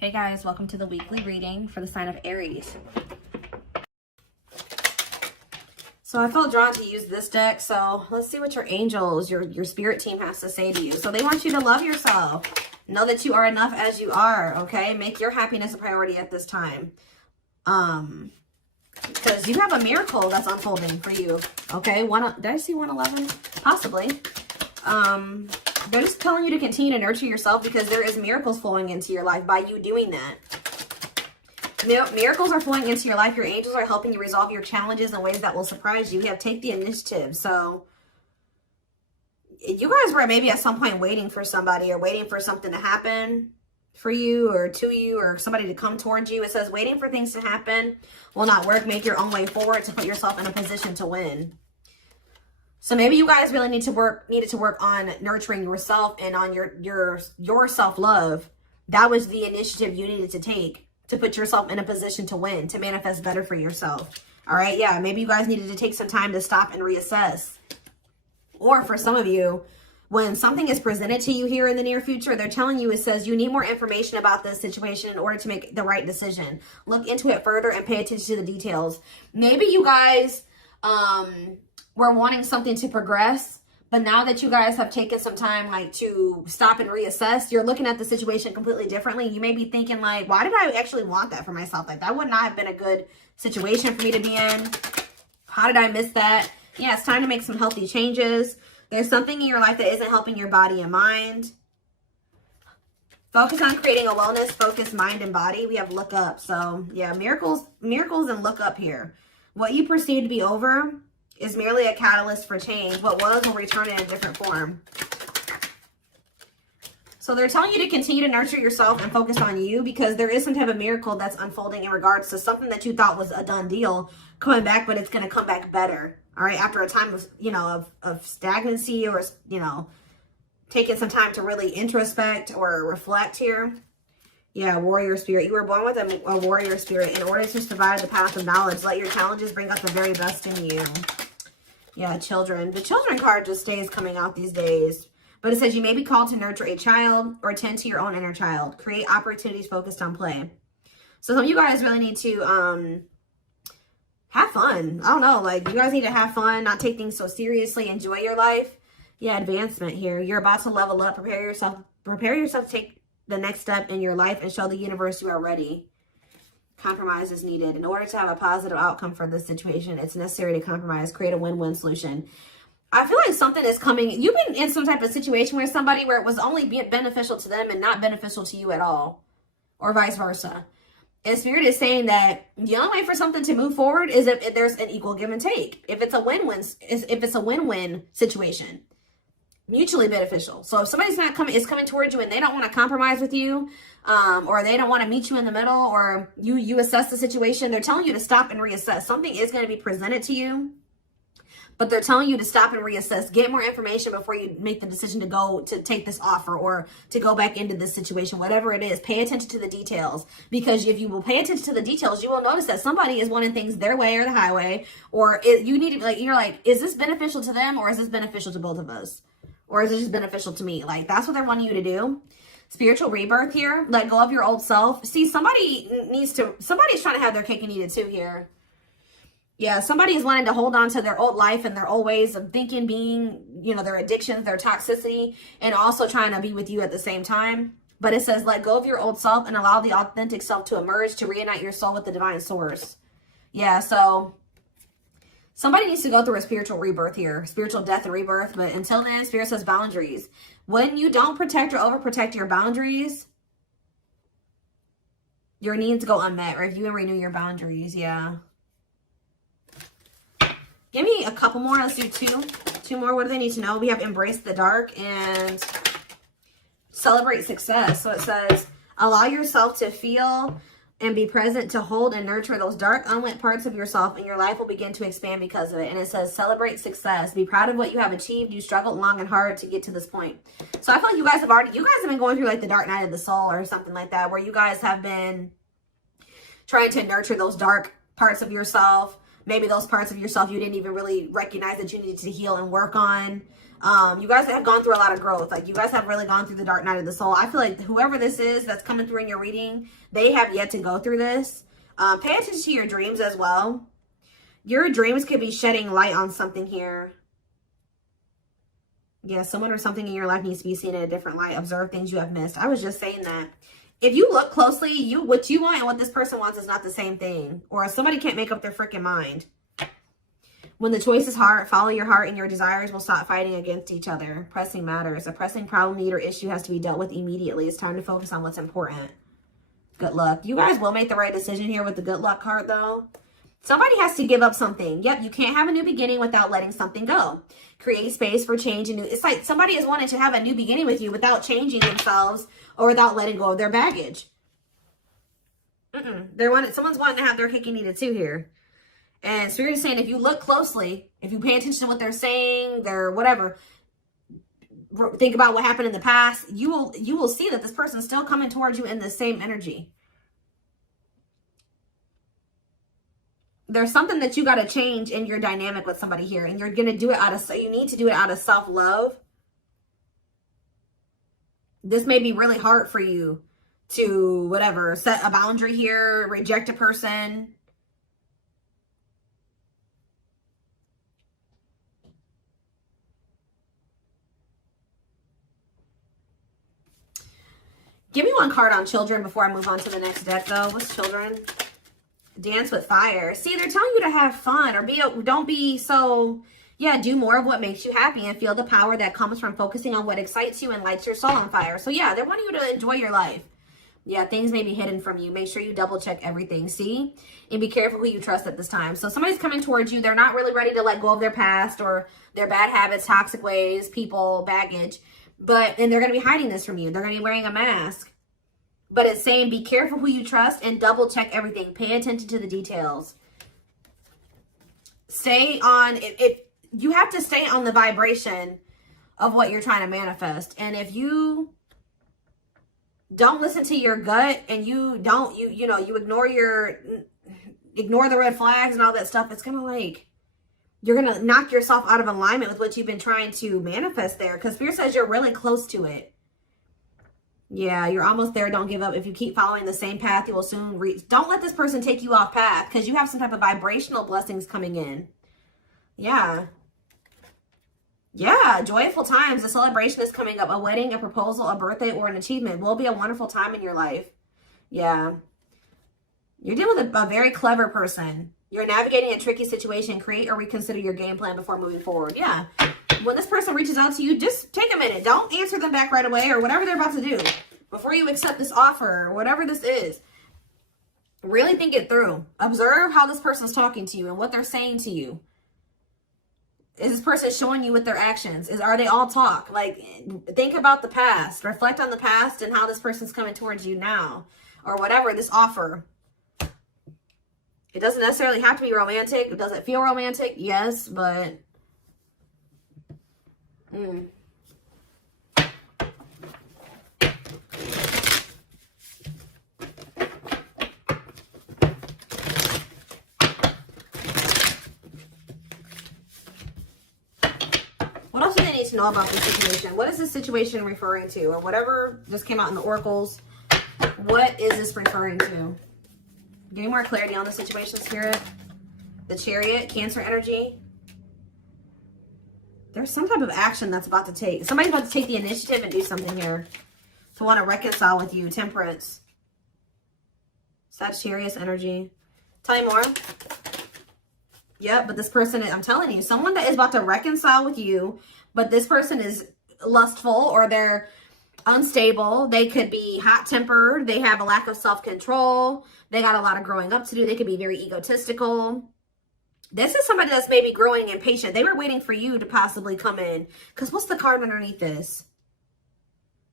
Hey guys, welcome to the weekly reading for the sign of Aries. So I felt drawn to use this deck, so let's see what your angels, your spirit team has to say to you. So they want you to love yourself. Know that you are enough as you are, okay? Make your happiness a priority at this time. Because you have a miracle that's unfolding for you, okay? Did I see 111? Possibly. They're just telling you to continue to nurture yourself because there is miracles flowing into your life by you doing that. Miracles are flowing into your life. Your angels are helping you resolve your challenges in ways that will surprise you. Take the initiative. So you guys were maybe at some point waiting for somebody or waiting for something to happen for you or to you or somebody to come towards you. It says waiting for things to happen will not work. Make your own way forward to put yourself in a position to win. So maybe you guys really needed to work on nurturing yourself and on your self-love. That was the initiative you needed to take to put yourself in a position to win, to manifest better for yourself. All right, yeah, maybe you guys needed to take some time to stop and reassess. Or for some of you, when something is presented to you here in the near future, they're telling you, it says you need more information about this situation in order to make the right decision. Look into it further and pay attention to the details. Maybe you guys were wanting something to progress, but now that you guys have taken some time to stop and reassess, you're looking at the situation completely differently. You may be thinking why did I actually want that for myself? That would not have been a good situation for me to be in. How did I miss that? Yeah, it's time to make some healthy changes. There's something in your life that isn't helping your body and mind. Focus on creating a wellness-focused mind and body. We have look up. So yeah, miracles and look up here. What you perceive to be over is merely a catalyst for change. What was will return in a different form. So they're telling you to continue to nurture yourself and focus on you because there is some type of miracle that's unfolding in regards to something that you thought was a done deal coming back, but it's going to come back better. All right. After a time of stagnancy or, taking some time to really introspect or reflect here. Yeah, warrior spirit. You were born with a warrior spirit. In order to survive the path of knowledge, let your challenges bring out the very best in you. Yeah, children. The children card just stays coming out these days. But it says you may be called to nurture a child or tend to your own inner child. Create opportunities focused on play. So some of you guys really need to have fun. I don't know. You guys need to have fun, not take things so seriously. Enjoy your life. Yeah, advancement here. You're about to level up. Prepare yourself to take the next step in your life and show the universe you are ready. Compromise is needed. In order to have a positive outcome for this situation, it's necessary to compromise, create a win-win solution. I feel like something is coming. You've been in some type of situation with somebody where it was only beneficial to them and not beneficial to you at all, or vice versa. And Spirit is saying that the only way for something to move forward is if there's an equal give and take. If it's a win-win situation. Mutually beneficial. So if somebody's is coming towards you and they don't want to compromise with you, or they don't want to meet you in the middle, or you assess the situation, they're telling you to stop and reassess. Something is going to be presented to you, but they're telling you to stop and reassess. Get more information before you make the decision to take this offer or to go back into this situation, whatever it is. Pay attention to the details, because if you will pay attention to the details, you will notice that somebody is wanting things their way or the highway, or you need to you're like, is this beneficial to them or is this beneficial to both of us? Or is it just beneficial to me? That's what they're wanting you to do. Spiritual rebirth here. Let go of your old self. See, somebody's trying to have their cake and eat it too here. Yeah, somebody is wanting to hold on to their old life and their old ways of thinking, being, their addictions, their toxicity, and also trying to be with you at the same time. But it says, let go of your old self and allow the authentic self to emerge, to reunite your soul with the divine source. Yeah, so somebody needs to go through a spiritual rebirth here, spiritual death and rebirth. But until then, Spirit says boundaries. When you don't protect or overprotect your boundaries, your needs go unmet. Review and renew your boundaries. Yeah. Give me a couple more. Let's do two more. What do they need to know? We have embrace the dark and celebrate success. So it says, allow yourself to feel and be present to hold and nurture those dark, unlit parts of yourself, and your life will begin to expand because of it. And it says, celebrate success. Be proud of what you have achieved. You struggled long and hard to get to this point. So I feel like you guys have been going through the dark night of the soul or something like that, where you guys have been trying to nurture those dark parts of yourself. Maybe those parts of yourself you didn't even really recognize that you needed to heal and work on. You guys have gone through a lot of growth. Like, you guys have really gone through the dark night of the soul. I feel like whoever this is that's coming through in your reading, they have yet to go through this. Pay attention to your dreams as well. Your dreams could be shedding light on something here. Yeah, someone or something in your life needs to be seen in a different light. Observe things you have missed. I was just saying that. If you look closely, what you want and what this person wants is not the same thing. Or somebody can't make up their freaking mind. When the choice is hard, follow your heart and your desires will stop fighting against each other. Pressing matters. A pressing problem, need, or issue has to be dealt with immediately. It's time to focus on what's important. Good luck. You guys will make the right decision here with the good luck card, though. Somebody has to give up something. Yep, you can't have a new beginning without letting something go. Create space for change. And new. It's like somebody is wanting to have a new beginning with you without changing themselves or without letting go of their baggage. Someone's wanting to have their cake and eat it too here. And Spirit is saying, if you look closely, if you pay attention to what they're saying, their whatever, think about what happened in the past, you will see that this person's still coming towards you in the same energy. There's something that you got to change in your dynamic with somebody here, and you're going to do it you need to do it out of self-love. This may be really hard for you to, whatever, set a boundary here, reject a person. Give me one card on children before I move on to the next deck, though. What's children? Dance with fire. See, they're telling you to have fun or don't be so, yeah, do more of what makes you happy and feel the power that comes from focusing on what excites you and lights your soul on fire. So, yeah, they want you to enjoy your life. Yeah, things may be hidden from you. Make sure you double check everything, see? And be careful who you trust at this time. So somebody's coming towards you. They're not really ready to let go of their past or their bad habits, toxic ways, people, baggage. And they're going to be hiding this from you. They're going to be wearing a mask. But it's saying be careful who you trust and double check everything. Pay attention to the details. Stay on, you have to stay on the vibration of what you're trying to manifest. And if you don't listen to your gut and you ignore the red flags and all that stuff, it's going to like, you're going to knock yourself out of alignment with what you've been trying to manifest there. Because Spirit says you're really close to it. Yeah, you're almost there. Don't give up. If you keep following the same path, you will soon reach. Don't let this person take you off path because you have some type of vibrational blessings coming in. Yeah. Yeah, joyful times. A celebration is coming up. A wedding, a proposal, a birthday, or an achievement will be a wonderful time in your life. Yeah. You're dealing with a very clever person. You're navigating a tricky situation. Create or reconsider your game plan before moving forward. Yeah. When this person reaches out to you, just take a minute. Don't answer them back right away or whatever they're about to do before you accept this offer or whatever this is. Really think it through. Observe how this person's talking to you and what they're saying to you. Is this person showing you with their actions? Are they all talk? Like, think about the past. Reflect on the past and how this person's coming towards you now or whatever, this offer. It doesn't necessarily have to be romantic. Does it feel romantic? Yes, but... What else do they need to know about this situation? What is this situation referring to? Or whatever just came out in the oracles. What is this referring to? Give me more clarity on the situation, Spirit. The Chariot, Cancer energy. There's some type of action that's about to take. Somebody's about to take the initiative and do something here. To want to reconcile with you. Temperance. Sagittarius energy. Tell me more. Yep, but this person, I'm telling you, someone that is about to reconcile with you, but this person is lustful or they're unstable. They could be hot-tempered. They have a lack of self-control. They got a lot of growing up to do. They could be very egotistical. This is somebody that's maybe growing impatient. They were waiting for you to possibly come in. Because what's the card underneath this?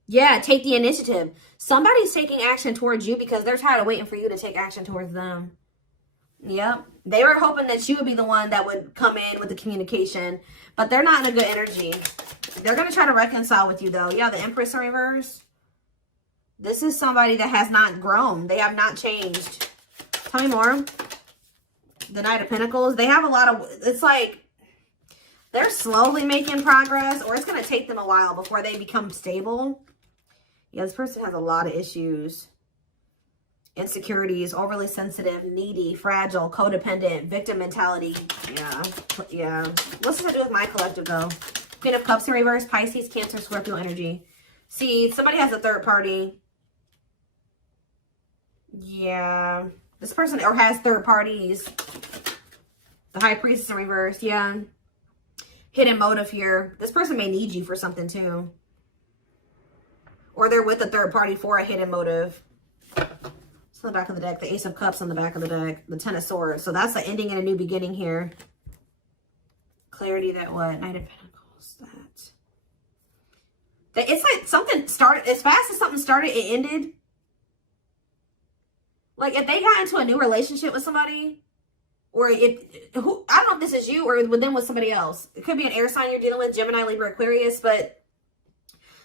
Yeah, take the initiative. Somebody's taking action towards you because they're tired of waiting for you to take action towards them. Yep. They were hoping that you would be the one that would come in with the communication. But they're not in a good energy. They're going to try to reconcile with you, though. Yeah, the Empress in reverse. This is somebody that has not grown. They have not changed. Tell me more. The Knight of Pentacles. They have a lot of... It's like... They're slowly making progress, or it's going to take them a while before they become stable. Yeah, this person has a lot of issues. Insecurities, overly sensitive, needy, fragile, codependent, victim mentality. Yeah. What's this have to do with my collective, though? Queen of Cups in reverse, Pisces, Cancer, Scorpio energy. See, somebody has a third party. Yeah. This person, or has third parties. The High Priestess in reverse, yeah. Hidden motive here. This person may need you for something, too. Or they're with a third party for a hidden motive. It's on the back of the deck. The Ace of Cups on the back of the deck. The Ten of Swords. So that's the ending and a new beginning here. Clarity that what? Knight of Pentacles. That. It's like something started. As fast as something started, it ended. Like if they got into a new relationship with somebody. Or I don't know if this is you or with them with somebody else. It could be an air sign you're dealing with. Gemini, Libra, Aquarius. But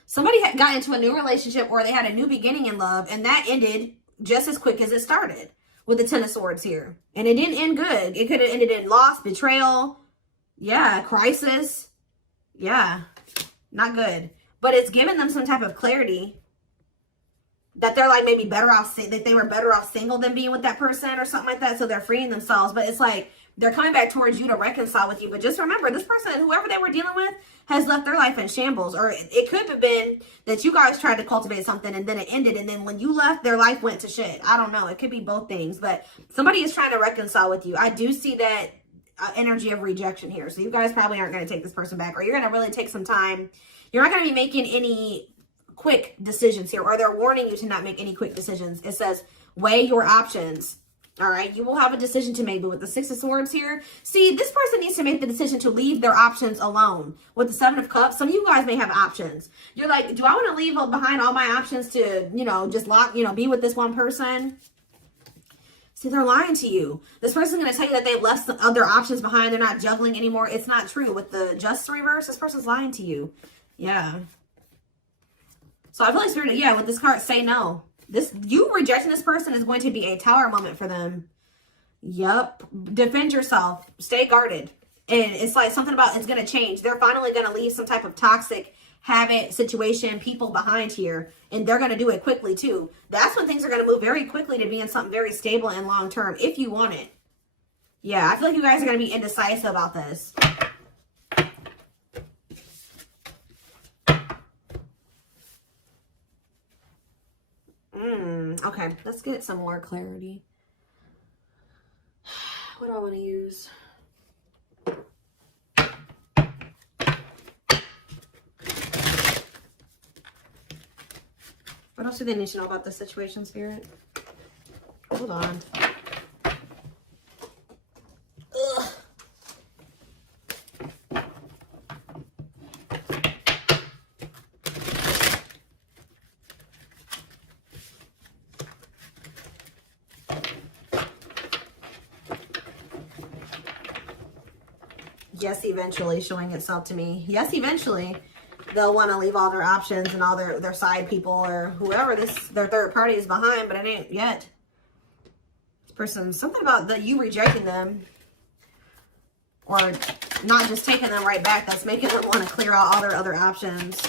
somebody got into a new relationship or they had a new beginning in love. And that ended just as quick as it started with the Ten of Swords here. And it didn't end good. It could have ended in loss, betrayal. Yeah, crisis. Yeah, not good. But it's given them some type of clarity that they're like maybe better off, that they were better off single than being with that person or something like that. So they're freeing themselves. But it's like they're coming back towards you to reconcile with you. But just remember, this person, whoever they were dealing with, has left their life in shambles. Or it could have been that you guys tried to cultivate something and then it ended. And then when you left, their life went to shit. I don't know. It could be both things. But somebody is trying to reconcile with you. I do see that energy of rejection here. So you guys probably aren't going to take this person back. Or you're going to really take some time. You're not going to be making any quick decisions here. Or they're warning you to not make any quick decisions. It says, weigh your options. All right, you will have a decision to make. But with the Six of Swords here, see, this person needs to make the decision to leave their options alone. With the Seven of Cups, some of you guys may have options. You're like, do I want to leave behind all my options to, just be with this one person? See, they're lying to you. This person's going to tell you that they've left some other options behind. They're not juggling anymore. It's not true. With the Justice reverse, this person's lying to you. Yeah. So I feel like Spirit, with this card, say no. You rejecting this person is going to be a tower moment for them. Yep. Defend yourself. Stay guarded. And it's like something about it's going to change. They're finally going to leave some type of toxic habit, situation, people behind here. And they're going to do it quickly too. That's when things are going to move very quickly to be in something very stable and long term if you want it. Yeah, I feel like you guys are going to be indecisive about this. Okay, let's get some more clarity. What do I want to use? What else do they need to know about the situation, Spirit? Hold on. Ugh. Yes, eventually showing itself to me. Yes, eventually they'll want to leave all their options and all their side people or whoever their third party is behind, but it ain't yet. This person, something about you rejecting them or not just taking them right back, that's making them want to clear out all their other options.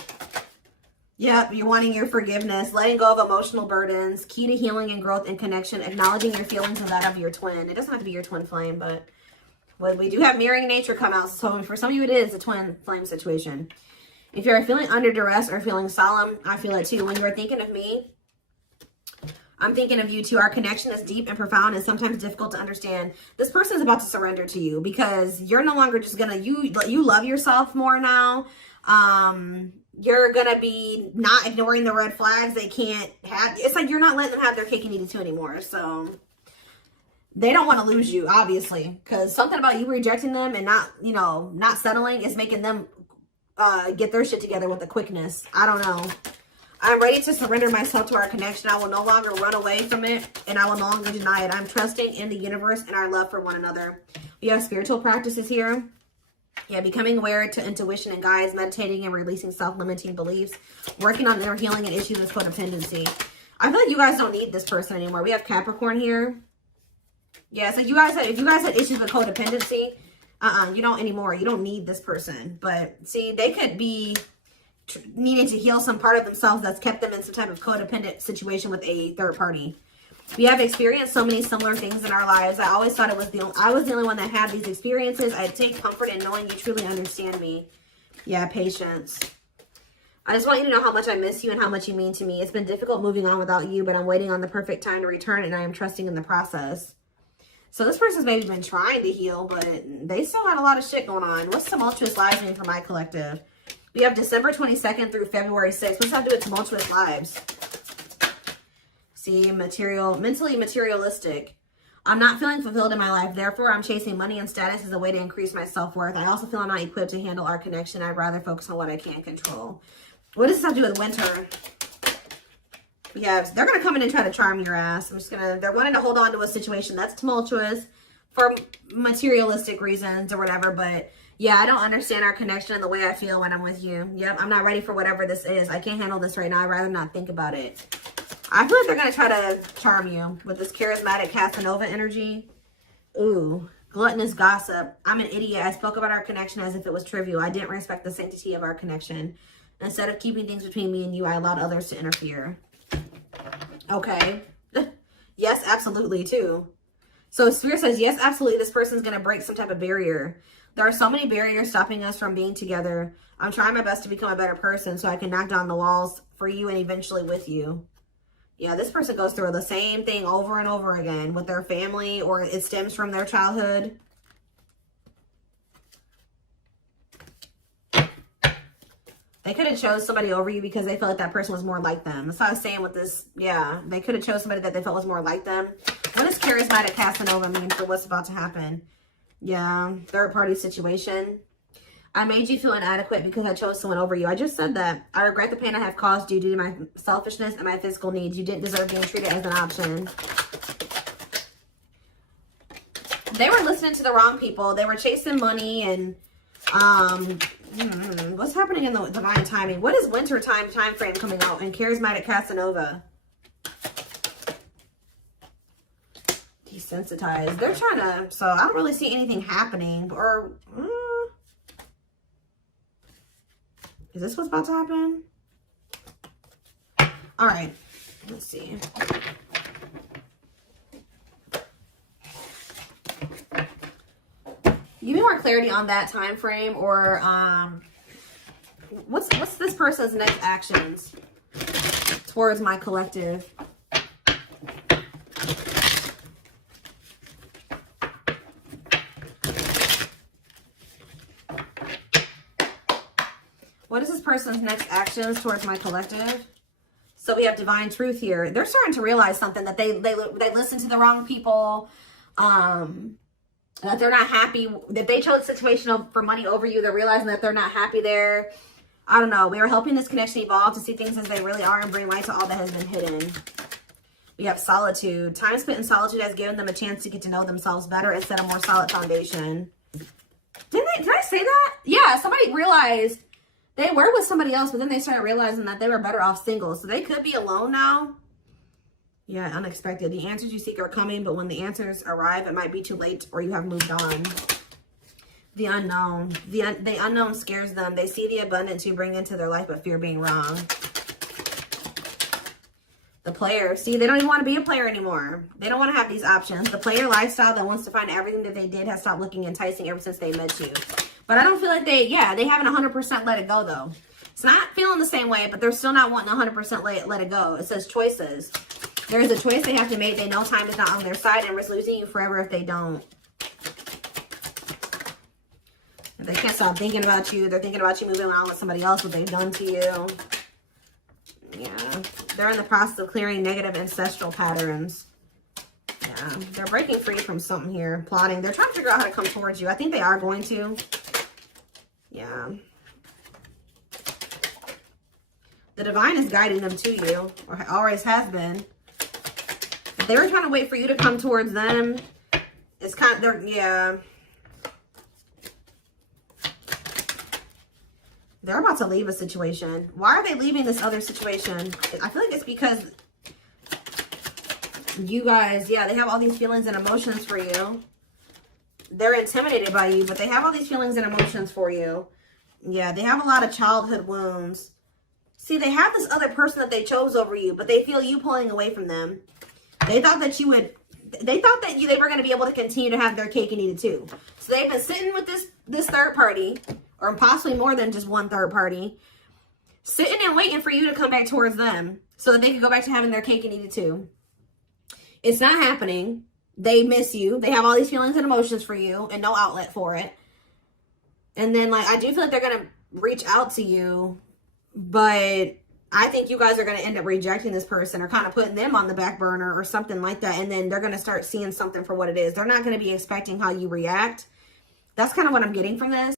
Yep, you're wanting your forgiveness, letting go of emotional burdens, key to healing and growth and connection, acknowledging your feelings and that of your twin. It doesn't have to be your twin flame, but well, we do have mirroring nature come out. So for some of you, it is a twin flame situation. If you're feeling under duress or feeling solemn, I feel it too. When you're thinking of me, I'm thinking of you too. Our connection is deep and profound and sometimes difficult to understand. This person is about to surrender to you because you're no longer just gonna, you love yourself more now. You're gonna be not ignoring the red flags. They can't have, it's like you're not letting them have their cake and eat it too anymore. So they don't want to lose you, obviously, because something about you rejecting them and not settling is making them get their shit together with a quickness. I don't know. I'm ready to surrender myself to our connection. I will no longer run away from it, and I will no longer deny it. I'm trusting in the universe and our love for one another. We have spiritual practices here. Yeah, becoming aware to intuition and guides, meditating and releasing self-limiting beliefs, working on inner healing and issues with codependency. I feel like you guys don't need this person anymore. We have Capricorn here. Yeah, so if you guys had issues with codependency, You don't anymore. You don't need this person. But see, they could be needing to heal some part of themselves that's kept them in some type of codependent situation with a third party. We have experienced so many similar things in our lives. I always thought I was the only one that had these experiences. I take comfort in knowing you truly understand me. Yeah, patience. I just want you to know how much I miss you and how much you mean to me. It's been difficult moving on without you, but I'm waiting on the perfect time to return, and I am trusting in the process. So this person's maybe been trying to heal, but they still had a lot of shit going on. What's tumultuous lives mean for my collective? We have December 22nd through February 6th. What's that to do with tumultuous lives? See, mentally materialistic. I'm not feeling fulfilled in my life. Therefore, I'm chasing money and status as a way to increase my self-worth. I also feel I'm not equipped to handle our connection. I'd rather focus on what I can control. What does this have to do with winter? Yeah, they're going to come in and try to charm your ass. They're wanting to hold on to a situation that's tumultuous for materialistic reasons or whatever. But yeah, I don't understand our connection and the way I feel when I'm with you. Yep, I'm not ready for whatever this is. I can't handle this right now. I'd rather not think about it. I feel like they're going to try to charm you with this charismatic Casanova energy. Ooh, gluttonous gossip. I'm an idiot. I spoke about our connection as if it was trivial. I didn't respect the sanctity of our connection. Instead of keeping things between me and you, I allowed others to interfere. Okay. Yes, absolutely, too. So Spirit says, yes, absolutely, this person's going to break some type of barrier. There are so many barriers stopping us from being together. I'm trying my best to become a better person so I can knock down the walls for you and eventually with you. Yeah, this person goes through the same thing over and over again with their family, or it stems from their childhood. They could have chose somebody over you because they felt like that person was more like them. That's what I was saying with this. Yeah, they could have chose somebody that they felt was more like them. What does charismatic Casanova mean for what's about to happen? Yeah, third party situation. I made you feel inadequate because I chose someone over you. I just said that. I regret the pain I have caused you due to my selfishness and my physical needs. You didn't deserve being treated as an option. They were listening to the wrong people. They were chasing money and what's happening in the divine timing? What is winter time frame coming out in charismatic Casanova? Desensitized. They're trying to, so I don't really see anything happening. Or is this what's about to happen? All right, let's see. Give me more clarity on that time frame, or what's this person's next actions towards my collective? What is this person's next actions towards my collective? So we have divine truth here. They're starting to realize something, that they listened to the wrong people. That they're not happy, that they chose the situation for money over you. They're realizing that they're not happy there. I don't know. We are helping this connection evolve to see things as they really are and bring light to all that has been hidden. We have solitude. Time spent in solitude has given them a chance to get to know themselves better and set a more solid foundation. Did I say that? Yeah, somebody realized they were with somebody else, but then they started realizing that they were better off single. So they could be alone now. Yeah, unexpected. The answers you seek are coming, but when the answers arrive, it might be too late or you have moved on. The unknown. The unknown scares them. They see the abundance you bring into their life, but fear being wrong. The player. See, they don't even want to be a player anymore. They don't want to have these options. The player lifestyle that wants to find everything that they did has stopped looking enticing ever since they met you. But I don't feel like they haven't 100% let it go, though. It's not feeling the same way, but they're still not wanting 100% let it go. It says choices. There is a choice they have to make. They know time is not on their side and risk losing you forever if they don't. If they can't stop thinking about you. They're thinking about you moving around with somebody else, what they've done to you. Yeah. They're in the process of clearing negative ancestral patterns. Yeah. They're breaking free from something here. Plotting. They're trying to figure out how to come towards you. I think they are going to. Yeah. The divine is guiding them to you, or always has been. If they were trying to wait for you to come towards them, it's kind of, yeah. They're about to leave a situation. Why are they leaving this other situation? I feel like it's because you guys, yeah, they have all these feelings and emotions for you. they're intimidated by you, but they have all these feelings and emotions for you. Yeah, they have a lot of childhood wounds. See, they have this other person that they chose over you, but they feel you pulling away from them. They thought that you would, they thought that they were going to be able to continue to have their cake and eat it too. So they've been sitting with this third party, or possibly more than just one third party, sitting and waiting for you to come back towards them so that they can go back to having their cake and eat it too. It's not happening. They miss you. They have all these feelings and emotions for you and no outlet for it. And then, like, I do feel like they're going to reach out to you, but I think you guys are going to end up rejecting this person or kind of putting them on the back burner or something like that. And then they're going to start seeing something for what it is. They're not going to be expecting how you react. That's kind of what I'm getting from this.